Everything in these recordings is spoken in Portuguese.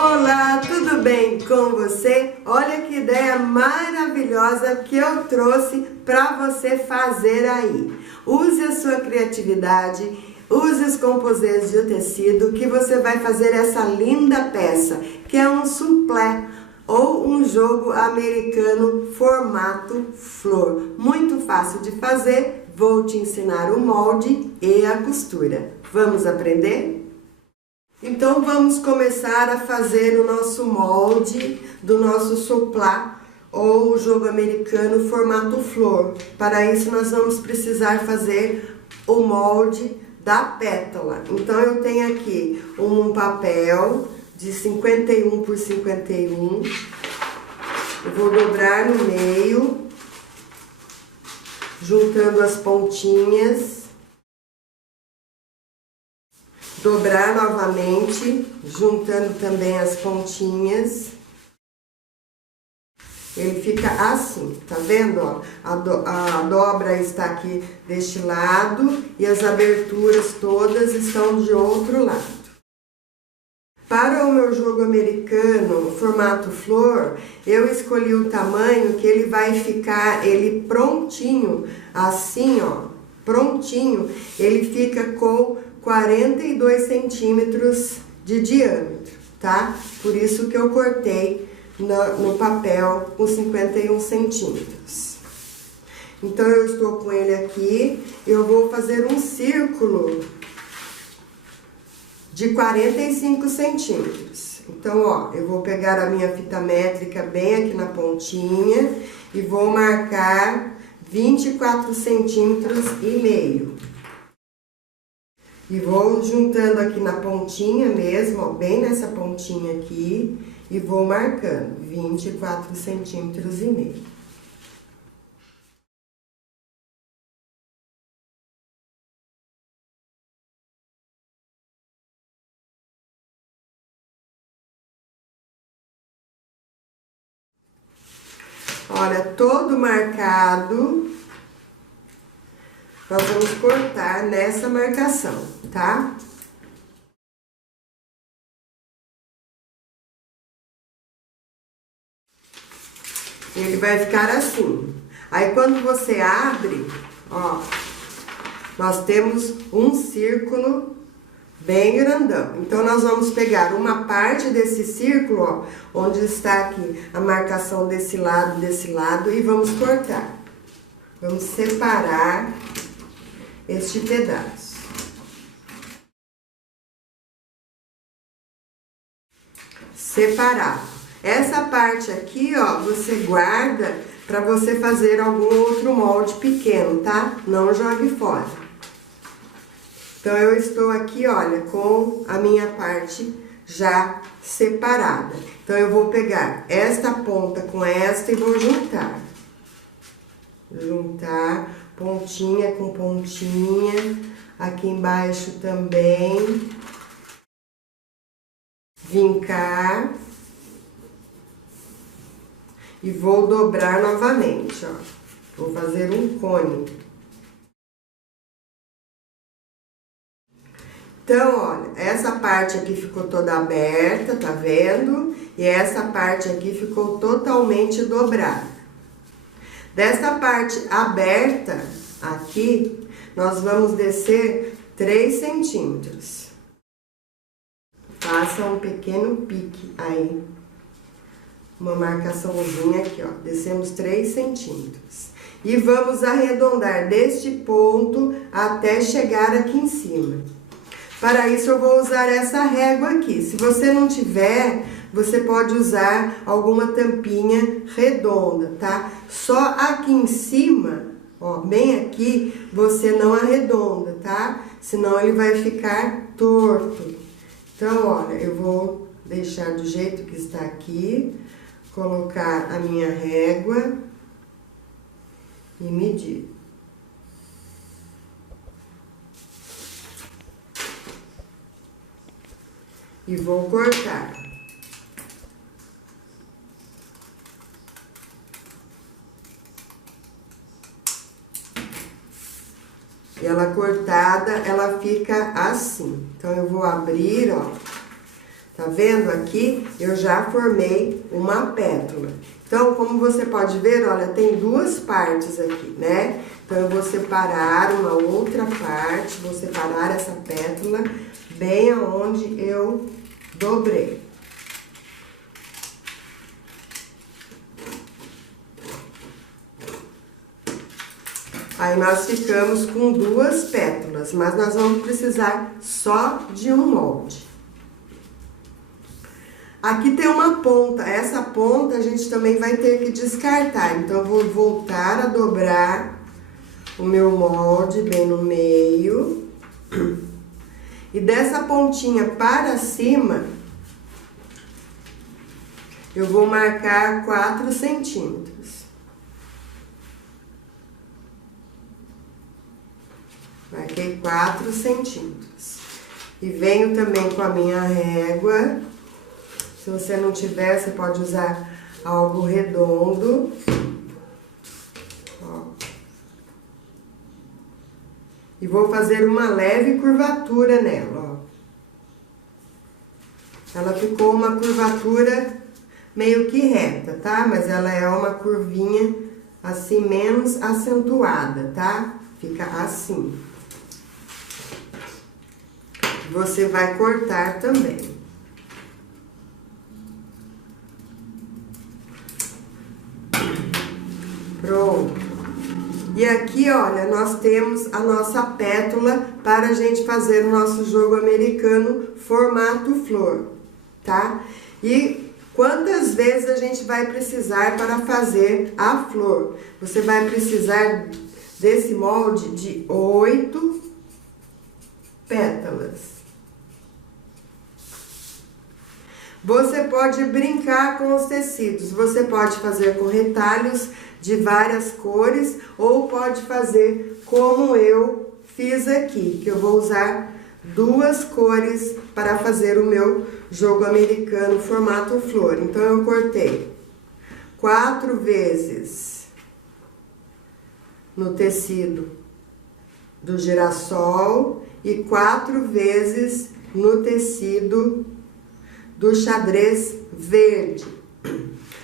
Olá, tudo bem com você? Olha que ideia maravilhosa que eu trouxe para você fazer aí. Use a sua criatividade, use os composês de tecido que você vai fazer essa linda peça, que é um suplé ou um jogo americano formato flor. Muito fácil de fazer, vou te ensinar o molde e a costura. Vamos aprender? Então vamos começar a fazer o nosso molde do nosso suplá ou jogo americano formato flor. Para isso nós vamos precisar fazer o molde da pétala. Então eu tenho aqui um papel de 51 por 51. Eu vou dobrar no meio, juntando as pontinhas. Dobrar novamente, juntando também as pontinhas. Ele fica assim, tá vendo? Ó? A dobra está aqui deste lado e as aberturas todas estão de outro lado. Para o meu jogo americano, formato flor, eu escolhi o tamanho que ele vai ficar, ele prontinho, assim, ó, prontinho, ele fica com 42 centímetros de diâmetro, tá? Por isso que eu cortei no papel com 51 centímetros. Então, eu estou com ele aqui, eu vou fazer um círculo de 45 centímetros. Então, ó, eu vou pegar a minha fita métrica bem aqui na pontinha e vou marcar 24 centímetros e meio. E vou juntando aqui na pontinha mesmo, ó, bem nessa pontinha aqui, e vou marcando 24 centímetros e meio. Olha, todo marcado, nós vamos cortar nessa marcação, tá? Ele vai ficar assim. Aí, quando você abre, ó, nós temos um círculo bem grandão. Então, nós vamos pegar uma parte desse círculo, ó, onde está aqui a marcação desse lado, e vamos cortar. Vamos separar este pedaço. Separado. Essa parte aqui, ó, você guarda para você fazer algum outro molde pequeno, tá? Não jogue fora. Então, eu estou aqui, olha, com a minha parte já separada. Então, eu vou pegar esta ponta com esta e vou juntar. Juntar pontinha com pontinha, aqui embaixo também. Vincar. E vou dobrar novamente, ó. Vou fazer um cone. Então, olha, essa parte aqui ficou toda aberta, tá vendo? E essa parte aqui ficou totalmente dobrada. Desta parte aberta, aqui, nós vamos descer 3 centímetros. Faça um pequeno pique aí. Uma marcaçãozinha aqui, ó. Descemos 3 centímetros. E vamos arredondar deste ponto até chegar aqui em cima. Para isso, eu vou usar essa régua aqui. Se você não tiver, você pode usar alguma tampinha redonda, tá? Só aqui em cima, ó, bem aqui, você não arredonda, tá? Senão ele vai ficar torto. Então, olha, eu vou deixar do jeito que está aqui, colocar a minha régua e medir. E vou cortar. E ela cortada, ela fica assim. Então, eu vou abrir, ó. Tá vendo aqui? Eu já formei uma pétala. Então, como você pode ver, olha, tem duas partes aqui, né? Então, eu vou separar uma outra parte, vou separar essa pétala bem aonde eu dobrei. Aí, nós ficamos com duas pétalas, mas nós vamos precisar só de um molde. Aqui tem uma ponta, essa ponta a gente também vai ter que descartar. Então, eu vou voltar a dobrar o meu molde bem no meio. E dessa pontinha para cima, eu vou marcar 4 centímetros. Marquei 4 centímetros. E venho também com a minha régua. Se você não tiver, você pode usar algo redondo. Ó. E vou fazer uma leve curvatura nela, ó. Ela ficou uma curvatura meio que reta, tá? Mas ela é uma curvinha assim, menos acentuada, tá? Fica assim. Você vai cortar também. Pronto. E aqui, olha, nós temos a nossa pétala para a gente fazer o nosso jogo americano formato flor, tá? E quantas vezes a gente vai precisar para fazer a flor? Você vai precisar desse molde de 8 pétalas. Você pode brincar com os tecidos, você pode fazer com retalhos de várias cores ou pode fazer como eu fiz aqui, que eu vou usar 2 cores para fazer o meu jogo americano formato flor. Então, eu cortei 4 vezes no tecido do girassol e 4 vezes no tecido do xadrez verde.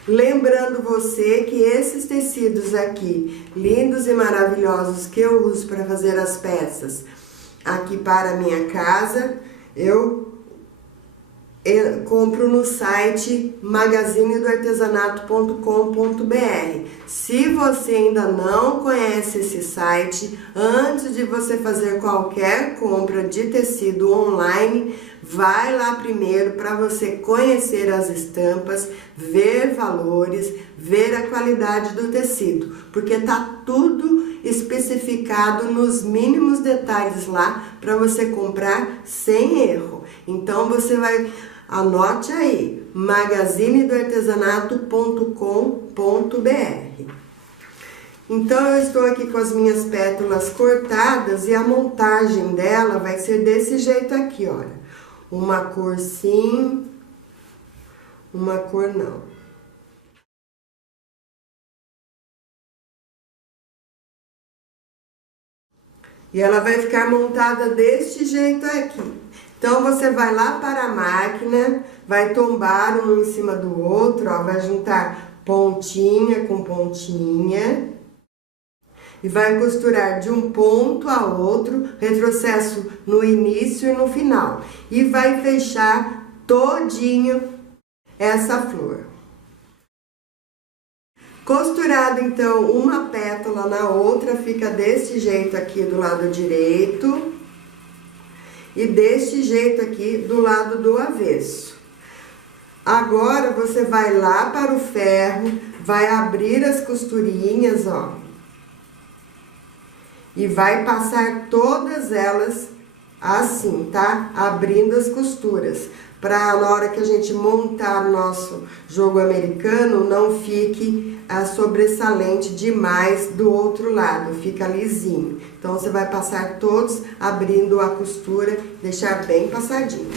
Lembrando você que esses tecidos aqui, lindos e maravilhosos, que eu uso para fazer as peças aqui para a minha casa, eu compro no site magazinedoartesanato.com.br. Se você ainda não conhece esse site, antes de você fazer qualquer compra de tecido online, vai lá primeiro para você conhecer as estampas, ver valores, ver a qualidade do tecido, porque tá tudo especificado nos mínimos detalhes lá para você comprar sem erro. Então você vai, anote aí, magazinedoartesanato.com.br. Então, eu estou aqui com as minhas pétalas cortadas e a montagem dela vai ser desse jeito aqui, olha. Uma cor sim, uma cor não. E ela vai ficar montada deste jeito aqui. Então, você vai lá para a máquina, vai tombar um em cima do outro, ó, vai juntar pontinha com pontinha. E vai costurar de um ponto a outro, retrocesso no início e no final. E vai fechar todinho essa flor. Costurado, então, uma pétala na outra, fica desse jeito aqui do lado direito. E deste jeito aqui do lado do avesso. Agora, você vai lá para o ferro, vai abrir as costurinhas, ó. E vai passar todas elas assim, tá? Abrindo as costuras. Pra na hora que a gente montar o nosso jogo americano, não fique sobressalente demais do outro lado, fica lisinho. Então, você vai passar todos abrindo a costura, deixar bem passadinho.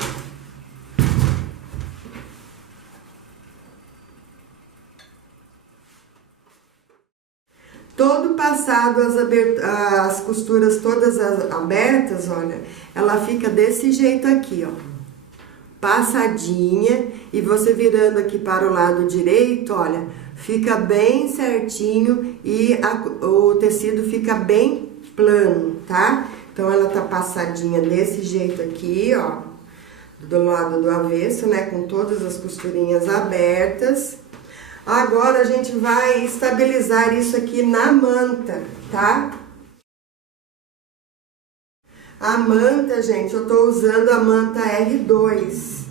Todo passado, as costuras todas abertas, olha, ela fica desse jeito aqui, ó. passadinha, e você virando aqui para o lado direito, olha, fica bem certinho e o tecido fica bem plano, tá? Então ela tá passadinha desse jeito aqui, ó, do lado do avesso, né, com todas as costurinhas abertas. Agora a gente vai estabilizar isso aqui na manta, tá? A manta, gente, eu tô usando a manta R2,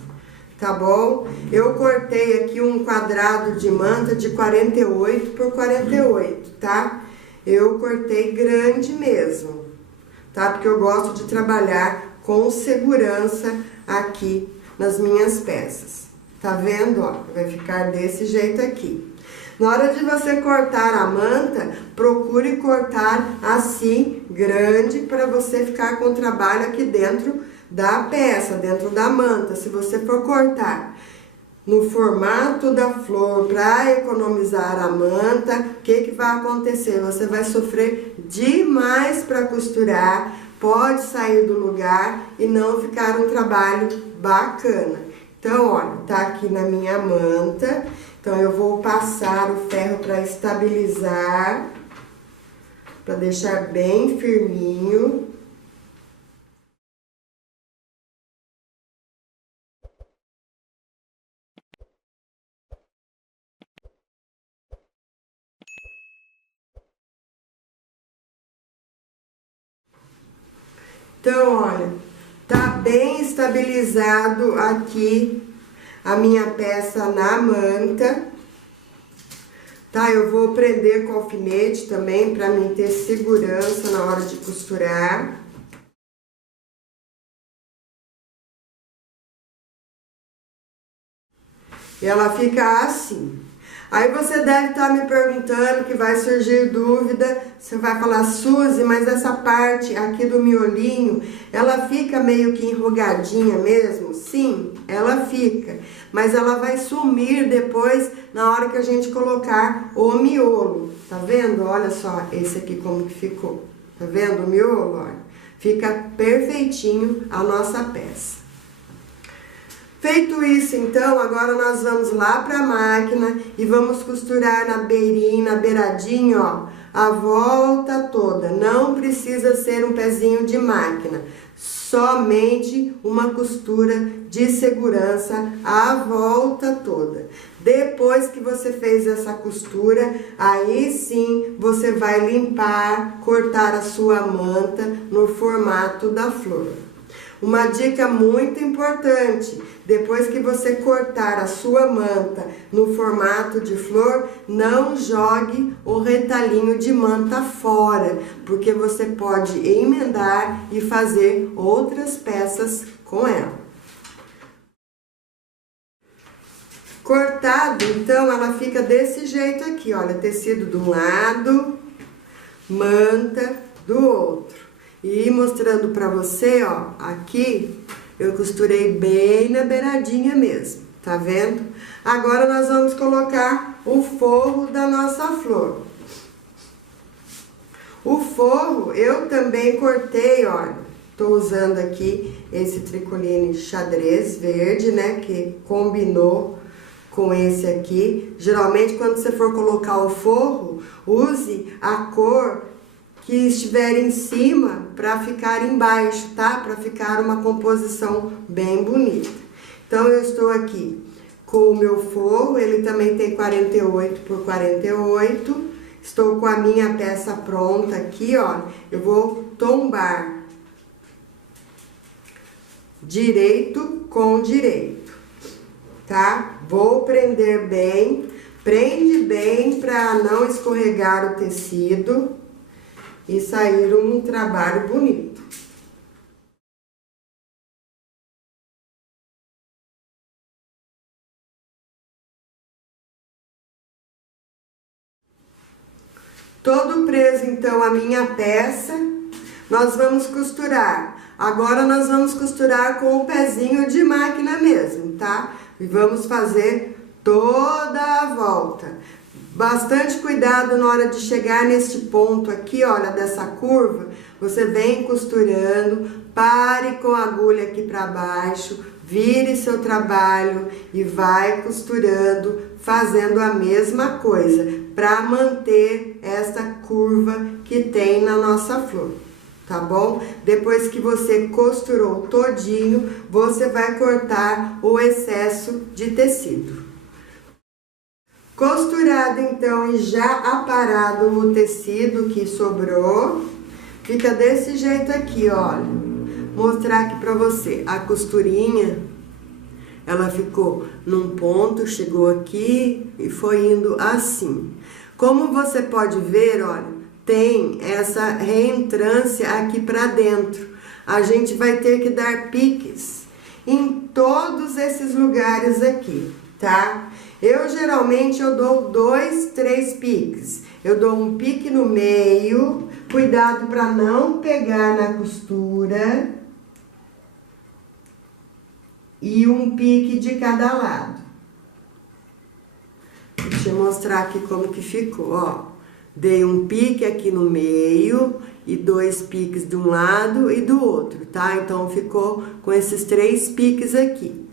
tá bom? Eu cortei aqui um quadrado de manta de 48 por 48, tá? Eu cortei grande mesmo, tá? Porque eu gosto de trabalhar com segurança aqui nas minhas peças. Tá vendo, ó? Vai ficar desse jeito aqui. Na hora de você cortar a manta, procure cortar assim, grande, para você ficar com o trabalho aqui dentro da peça, dentro da manta. Se você for cortar no formato da flor para economizar a manta, o que vai acontecer? Você vai sofrer demais para costurar, pode sair do lugar e não ficar um trabalho bacana. Então, olha, tá aqui na minha manta, então eu vou passar o ferro para estabilizar, para deixar bem firminho. Então, olha, tá bem estabilizado aqui a minha peça na manta, tá? Eu vou prender com alfinete também para mim ter segurança na hora de costurar. E ela fica assim. Aí você deve estar me perguntando, que vai surgir dúvida, você vai falar, Suzy, mas essa parte aqui do miolinho, ela fica meio que enrugadinha mesmo? Sim, ela fica, mas ela vai sumir depois na hora que a gente colocar o miolo, tá vendo? Olha só esse aqui como que ficou, tá vendo o miolo? Olha, fica perfeitinho a nossa peça. Feito isso, então, agora nós vamos lá para a máquina e vamos costurar na beirinha, na beiradinha, ó, a volta toda. Não precisa ser um pezinho de máquina, somente uma costura de segurança a volta toda. Depois que você fez essa costura, aí sim você vai limpar, cortar a sua manta no formato da flor. Uma dica muito importante, depois que você cortar a sua manta no formato de flor, não jogue o retalhinho de manta fora, porque você pode emendar e fazer outras peças com ela. Cortado, então, ela fica desse jeito aqui, olha, tecido de um lado, manta do outro. E mostrando pra você, ó, aqui eu costurei bem na beiradinha mesmo, tá vendo? Agora nós vamos colocar o forro da nossa flor. O forro eu também cortei, olha, tô usando aqui esse tricoline xadrez verde, né, que combinou com esse aqui. Geralmente quando você for colocar o forro, use a cor que estiver em cima para ficar embaixo, tá? Para ficar uma composição bem bonita. Então, eu estou aqui com o meu forro, ele também tem 48 por 48. Estou com a minha peça pronta aqui, ó. Eu vou tombar direito com direito, tá? Vou prender bem, prende bem para não escorregar o tecido e sair um trabalho bonito. Todo preso, então, a minha peça, nós vamos costurar. Agora, nós vamos costurar com o pezinho de máquina mesmo, tá? E vamos fazer toda a volta. Bastante cuidado na hora de chegar neste ponto aqui, olha, dessa curva. Você vem costurando, pare com a agulha aqui para baixo, vire seu trabalho e vai costurando, fazendo a mesma coisa, para manter essa curva que tem na nossa flor, tá bom? Depois que você costurou todinho, você vai cortar o excesso de tecido. Costurado então e já aparado o tecido que sobrou, fica desse jeito aqui, olha. Mostrar aqui pra você, a costurinha, ela ficou num ponto, chegou aqui e foi indo assim. Como você pode ver, olha, tem essa reentrância aqui pra dentro. A gente vai ter que dar piques em todos esses lugares aqui, tá? Eu geralmente dou 2, 3 piques. Eu dou um pique no meio, cuidado para não pegar na costura, e um pique de cada lado. Deixa eu mostrar aqui como que ficou, ó. Dei um pique aqui no meio e 2 piques de um lado e do outro, tá? Então ficou com esses 3 piques aqui.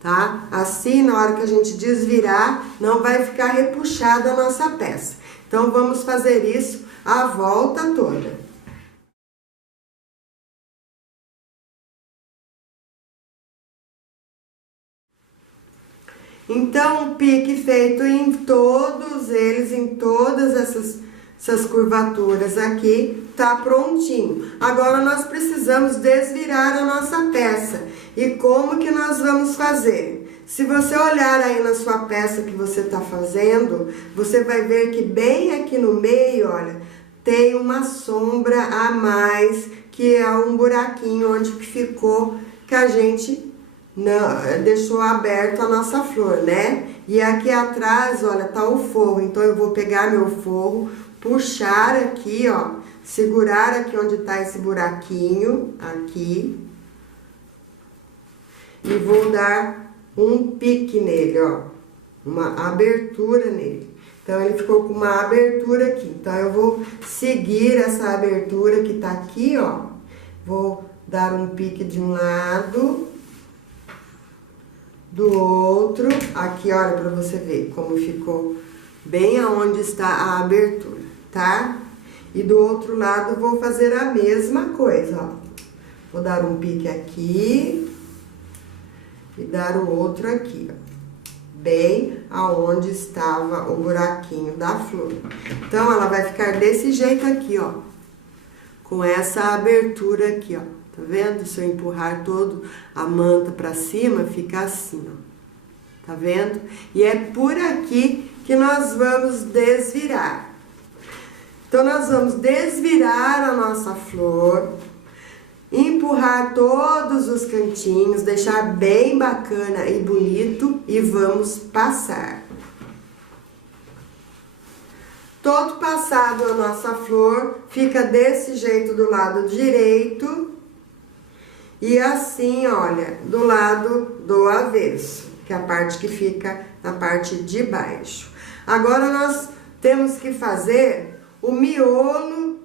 Tá? Assim, na hora que a gente desvirar, não vai ficar repuxada a nossa peça. Então, vamos fazer isso a volta toda. Então, o pique feito em todos eles, em todas essas curvaturas aqui, tá prontinho. Agora, nós precisamos desvirar a nossa peça. E como que nós vamos fazer? Se você olhar aí na sua peça que você tá fazendo, você vai ver que bem aqui no meio, olha, tem uma sombra a mais, que é um buraquinho onde ficou, que a gente deixou aberto a nossa flor, né? E aqui atrás, olha, tá o forro. Então, eu vou pegar meu forro, puxar aqui, ó, segurar aqui onde tá esse buraquinho, aqui. E vou dar um pique nele, ó, uma abertura nele. Então, ele ficou com uma abertura aqui. Então, eu vou seguir essa abertura que tá aqui, ó. Vou dar um pique de um lado, do outro. Aqui, olha, pra você ver como ficou bem aonde está a abertura, tá? E do outro lado, vou fazer a mesma coisa, ó. Vou dar um pique aqui e dar o outro aqui, ó, bem aonde estava o buraquinho da flor. Então, ela vai ficar desse jeito aqui, ó, com essa abertura aqui, ó. Tá vendo? Se eu empurrar todo a manta pra cima, fica assim, ó. Tá vendo? E é por aqui que nós vamos desvirar. Então, nós vamos desvirar a nossa flor, empurrar todos os cantinhos, deixar bem bacana e bonito e vamos passar. Todo passado a nossa flor, fica desse jeito do lado direito e assim, olha, do lado do avesso, que é a parte que fica na parte de baixo. Agora, nós temos que fazer o miolo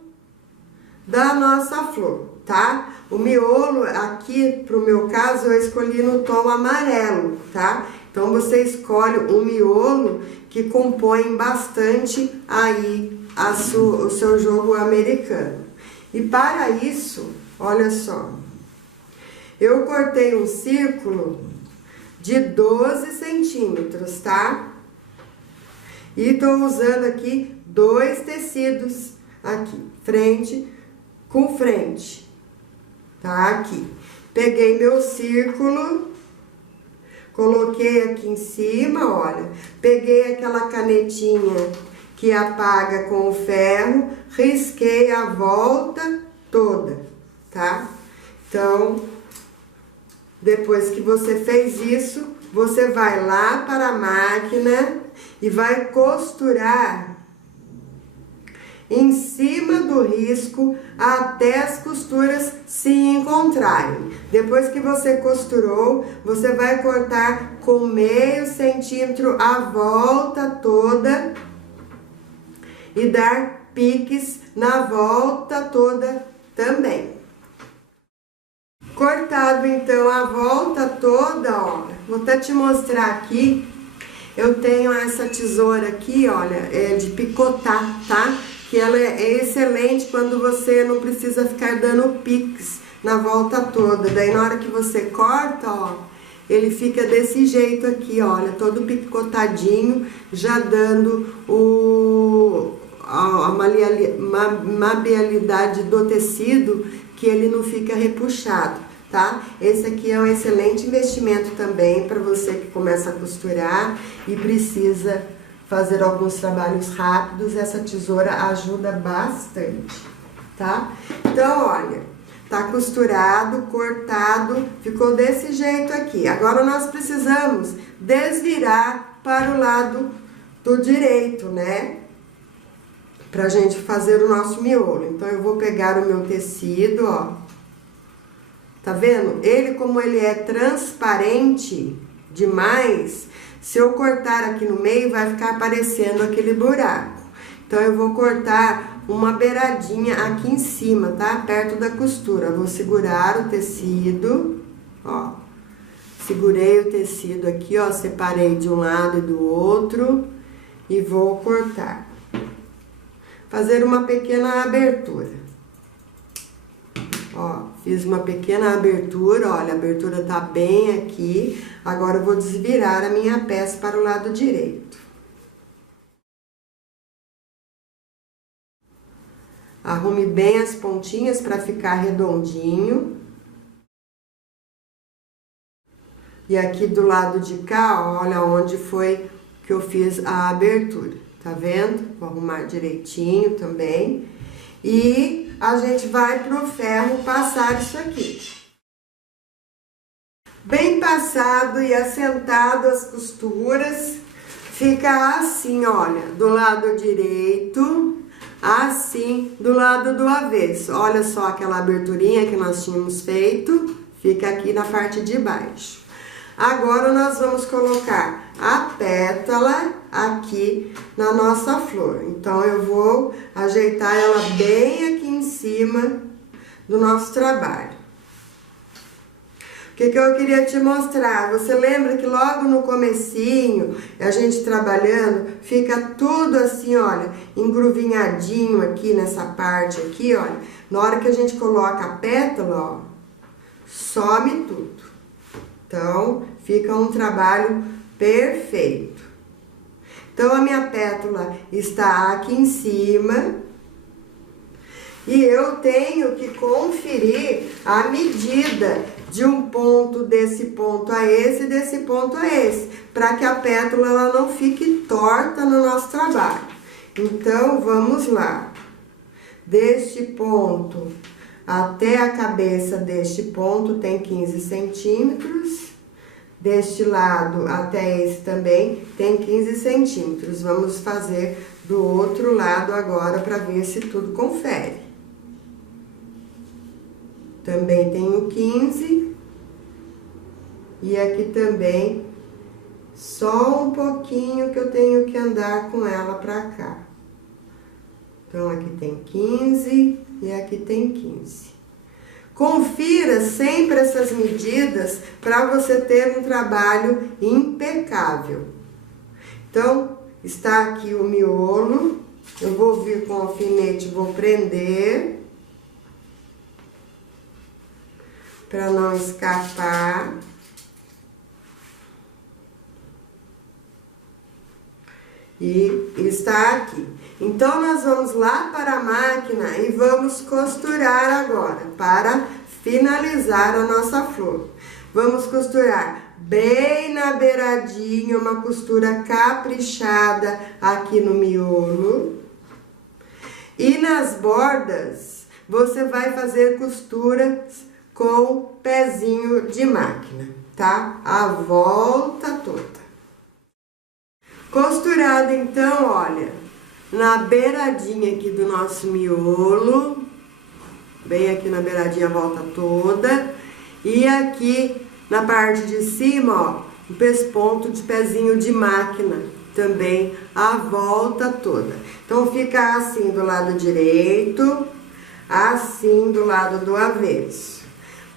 da nossa flor, tá? O miolo aqui, pro meu caso, eu escolhi no tom amarelo, tá? Então, você escolhe um miolo que compõe bastante aí o seu jogo americano. E para isso, olha só, eu cortei um círculo de 12 centímetros, tá? E tô usando aqui 2 tecidos aqui, frente com frente, tá? Aqui. Peguei meu círculo, coloquei aqui em cima, olha. Peguei aquela canetinha que apaga com o ferro, risquei a volta toda, tá? Então, depois que você fez isso, você vai lá para a máquina e vai costurar em cima do risco até as costuras se encontrarem. Depois que você costurou, você vai cortar com meio centímetro a volta toda e dar piques na volta toda também. Cortado então a volta toda, ó, vou até te mostrar aqui. Eu tenho essa tesoura aqui, olha, é de picotar, tá? Que ela é excelente quando você não precisa ficar dando piques na volta toda. Daí na hora que você corta, ó, ele fica desse jeito aqui, olha, todo picotadinho, já dando a maleabilidade do tecido, que ele não fica repuxado, tá? Esse aqui é um excelente investimento também para você que começa a costurar e precisa fazer alguns trabalhos rápidos. Essa tesoura ajuda bastante, tá? Então, olha, tá costurado, cortado, ficou desse jeito aqui. Agora nós precisamos desvirar para o lado do direito, né? Pra gente fazer o nosso miolo. Então, eu vou pegar o meu tecido, ó. Tá vendo? Ele, como ele é transparente demais, se eu cortar aqui no meio, vai ficar aparecendo aquele buraco. Então, eu vou cortar uma beiradinha aqui em cima, tá? Perto da costura. Vou segurar o tecido, ó. Segurei o tecido aqui, ó. Separei de um lado e do outro e vou cortar. Fazer uma pequena abertura. Ó, fiz uma pequena abertura, olha, a abertura tá bem aqui. Agora eu vou desvirar a minha peça para o lado direito. Arrume bem as pontinhas para ficar redondinho. E aqui do lado de cá, olha onde foi que eu fiz a abertura. Tá vendo? Vou arrumar direitinho também. E a gente vai pro ferro passar isso aqui. Bem passado e assentado as costuras, fica assim, olha, do lado direito, assim, do lado do avesso. Olha só aquela aberturinha que nós tínhamos feito, fica aqui na parte de baixo. Agora nós vamos colocar a pétala aqui na nossa flor. Então, eu vou ajeitar ela bem aqui em cima do nosso trabalho. O que eu queria te mostrar? Você lembra que logo no comecinho, a gente trabalhando, fica tudo assim, olha, engruvinhadinho aqui nessa parte aqui, olha. Na hora que a gente coloca a pétala, ó, some tudo. Então, fica um trabalho perfeito. Então, a minha pétala está aqui em cima e eu tenho que conferir a medida de um ponto desse ponto a esse e desse ponto a esse, para que a pétala ela não fique torta no nosso trabalho. Então, vamos lá. Deste ponto até a cabeça deste ponto tem 15 centímetros. Deste lado até esse também tem 15 centímetros. Vamos fazer do outro lado agora para ver se tudo confere. Também tenho 15. E aqui também, só um pouquinho que eu tenho que andar com ela para cá. Então, aqui tem 15 e aqui tem 15. Confira sempre essas medidas para você ter um trabalho impecável. Então, está aqui o miolo. Eu vou vir com o alfinete, vou prender para não escapar. E está aqui. Então, nós vamos lá para a máquina e vamos costurar agora, para finalizar a nossa flor. Vamos costurar bem na beiradinha, uma costura caprichada aqui no miolo. E nas bordas, você vai fazer costuras com pezinho de máquina, tá? A volta toda. Costurado, então, olha, na beiradinha aqui do nosso miolo, bem aqui na beiradinha a volta toda, e aqui na parte de cima, ó, um pesponto de pezinho de máquina, também a volta toda. Então fica assim do lado direito, assim do lado do avesso.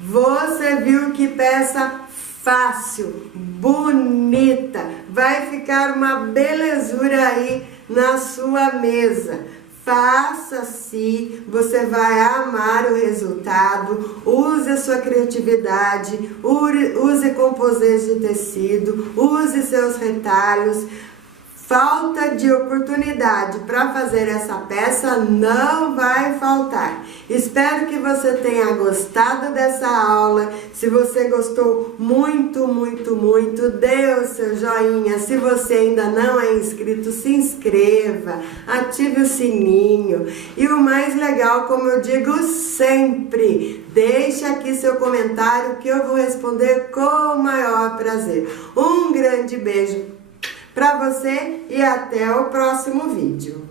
Você viu que peça fácil, bonita, vai ficar uma belezura aí na sua mesa. Faça assim, você vai amar o resultado. Use a sua criatividade, use composês de tecido, use seus retalhos. Falta de oportunidade para fazer essa peça não vai faltar. Espero que você tenha gostado dessa aula. Se você gostou muito, muito, muito, dê o seu joinha. Se você ainda não é inscrito, se inscreva, ative o sininho. E o mais legal, como eu digo sempre, deixe aqui seu comentário que eu vou responder com o maior prazer. Um grande beijo para você e até o próximo vídeo.